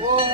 我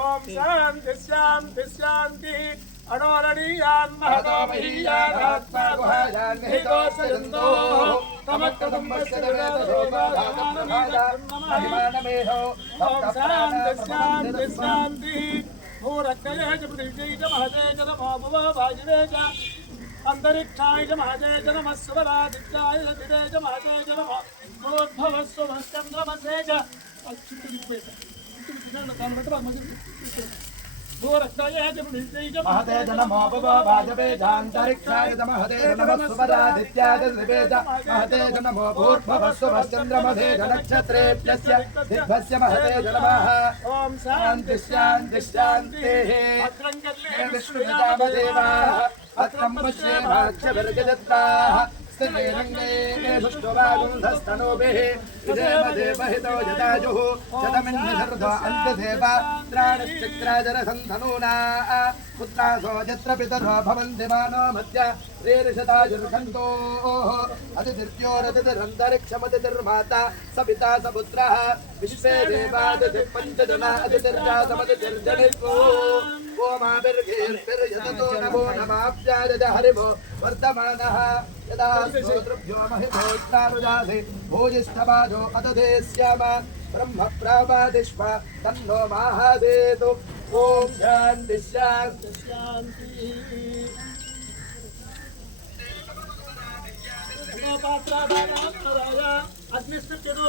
ఓం శాంతి శాంతి శాంతి అణోరణీయాన్ మహతామహీయానాత్మాగుహాయాన్నిహితోసయంతో తమక్కదుంబస్య దుర్గాధమానమేహో ఓం శాంతి शान्तिः ॐ रक्षये च प्रत्यये च महते च नमो भाजने दान्तरिक्षाय च महते च नमः स्वरादित्याय च दिवे च महतीं दिव्यं दिव्या दिवे च महते च नमो भगवतो भक्तं प्रमते च नक्षत्रे यस्य दिव्यं महते च नमः स्वाहा ॐ शान्ति शान्ति शान्तिः अणोरणीयान् महतो महीयान् आत्मा गुहायान् निहितोऽस्यजन्तो तमक्कदम्बस्य अभिमानमेहो ॐ शान्ति शान्ति शान्तिः भूरक्षये च पृथिव्यै च महते च नमो भुव वायुवे च अन्तरिक्षाय च महते च नमः स्वरादित्याय च दिवे च महते च नमः प्रोद्भवस्व भस्कन्द्रमसे च भूरक्षये च पृथिव्यै च महते च नमो भव वाजवे चान्तरिक्षाय च महते च नमः सुपदादित्याय च दिवे च महते च नमो भूर्भवस्वभश्चन्द्रमधे च नक्षत्रेभ्यस्य दिग्भस्य महते च नमः ॐ शान्ति शान्ति शान्तिः हे विष्णुजामदेवाः अत्रं पश्येमाक्षभिर्गजत्राः स्थिरेरङ्गे सुष्ठुवागुन्धस्तनूभिः विदेवदेवहितो जदाजुः शतमिन्निधर्धो अन्तदेव त्राणश्चक्राजरसन्धनूना, पुत्रासो यत्र पितरो भवन्ति मानो मध्य रेरिषदाजुर्घण्टोः अतिथिर्योरतिथिरन्तरिक्षमतिथिर्माता स पिता स पुत्रः विश्वे देवादितिः पञ्चजना अतिथिर्जातमतिथिर्जनित्वो ओमाभिर्गेर्भिर्यततो नमो नमाभ्याजज हरिभो वर्धमानः। यदा स्तोत्रभ्यो महिमोत्तारुजासि भोजिष्ठबाधो अदधे स्याम ब्रह्म तन्नो माहादेतु। ॐ शान्ति शान्ति। కృష్ణ పాత్ర అగ్నిస్థితుడు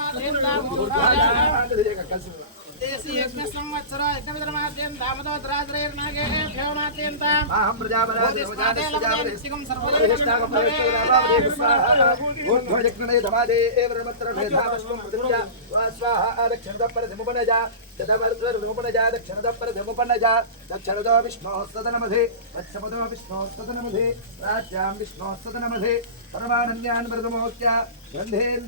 मार्गन्धा अहं दक्षिणदो विष्णोः सदनमधे वत्सपदो विष्णोः सदनमधे राज्यां विष्णोः सदनमधे मृदमोक्त्या गन्धेन्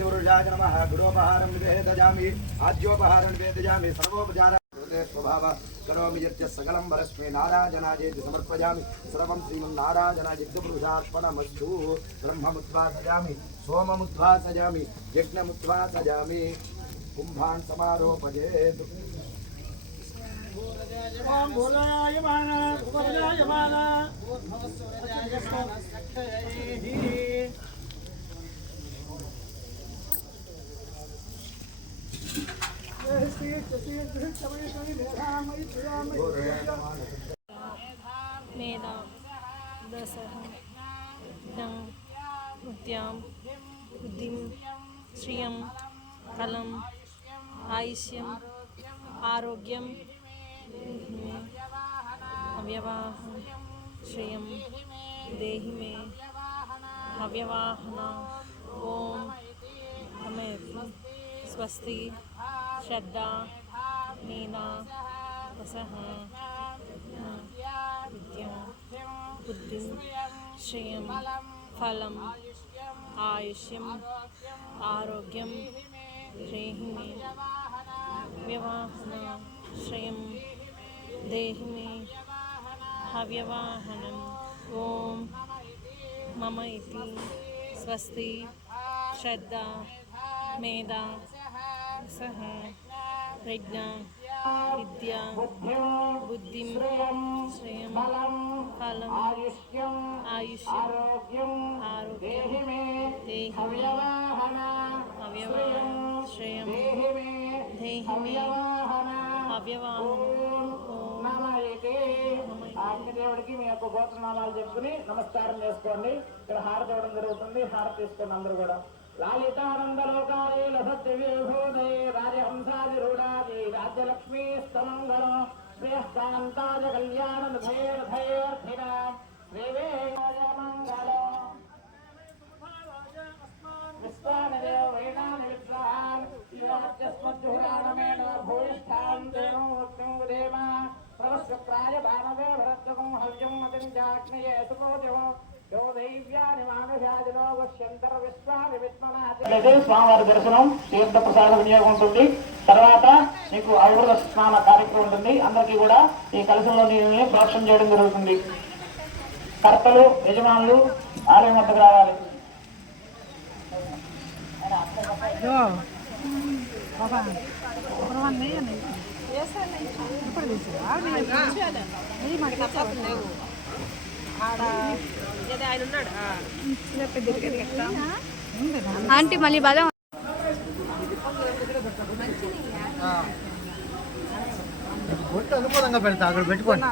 नित्यपुरुषाय नमः गुरोपहारं निवेदयामि आद्योपहारं निवेदयामि सर्वोपचार स्वभाव करोमि यच्च सकलं वरस्मे नाराजनायेति समर्पयामि। सर्वं श्रीमन्नाराजनायज्ञपुरुषार्पणमस्तु ब्रह्ममुद्वासयामि, सोममुद्वासयामि, यज्ञमुद्वासयामि। कुम्भान् समारोपयेत् ओम भोलायमाना भुवनायमाना भूतभवस्वरजायमाना सख्तये मेधा दसः दं विद्यां बुद्धिं श्रियं कलम्, आयुष्यम् आरोग्यं मे अव्यवाहं देहि मे अव्यवाहना ॐ हमेपि स्वस्ति श्रद्धा मीना वसः विद्यां, बुद्धिं श्रियं फलम्, आयुष्यम् आरोग्यं देहि मे व्यवाहन श्रियं देहि मम इति, स्वस्ति, श्रद्धा, मेधा సహ ప్రజ్ఞ విద్య బుద్ధి శ్రేయం ఫలం ఆయుష్యం ఆరోగ్యం దేహి అవయవాహన శ్రేయం దేహి ఆంజనేయుడికి మీ యొక్క గోత్రనామాలు చెప్పుకుని నమస్కారం చేసుకోండి ఇక్కడ హారతి ఇవ్వడం జరుగుతుంది హారతి తీసుకోండి అందరూ కూడా లాలితానందలోకాలే లసత్యవిభూదయే రాజహంసాది రూఢాది రాజ్యలక్ష్మీ స్తమంగళం శ్రేయకాంతాజ స్వామివారి దర్శనం తీర్థ ప్రసాద వినియోగం ఉంటుంది. తర్వాత మీకు అవృత స్నాన కార్యక్రమం ఉంటుంది. అందరికీ కూడా ఈ కలశంలో నీళ్ళని ప్రోక్షణ చేయడం జరుగుతుంది. కర్తలు యజమానులు ఆలయం వద్దకు రావాలి. ఆంటీ మళ్ళీ ఒట్టు అనుకూలంగా పెడతా అక్కడ పెట్టుకోండి.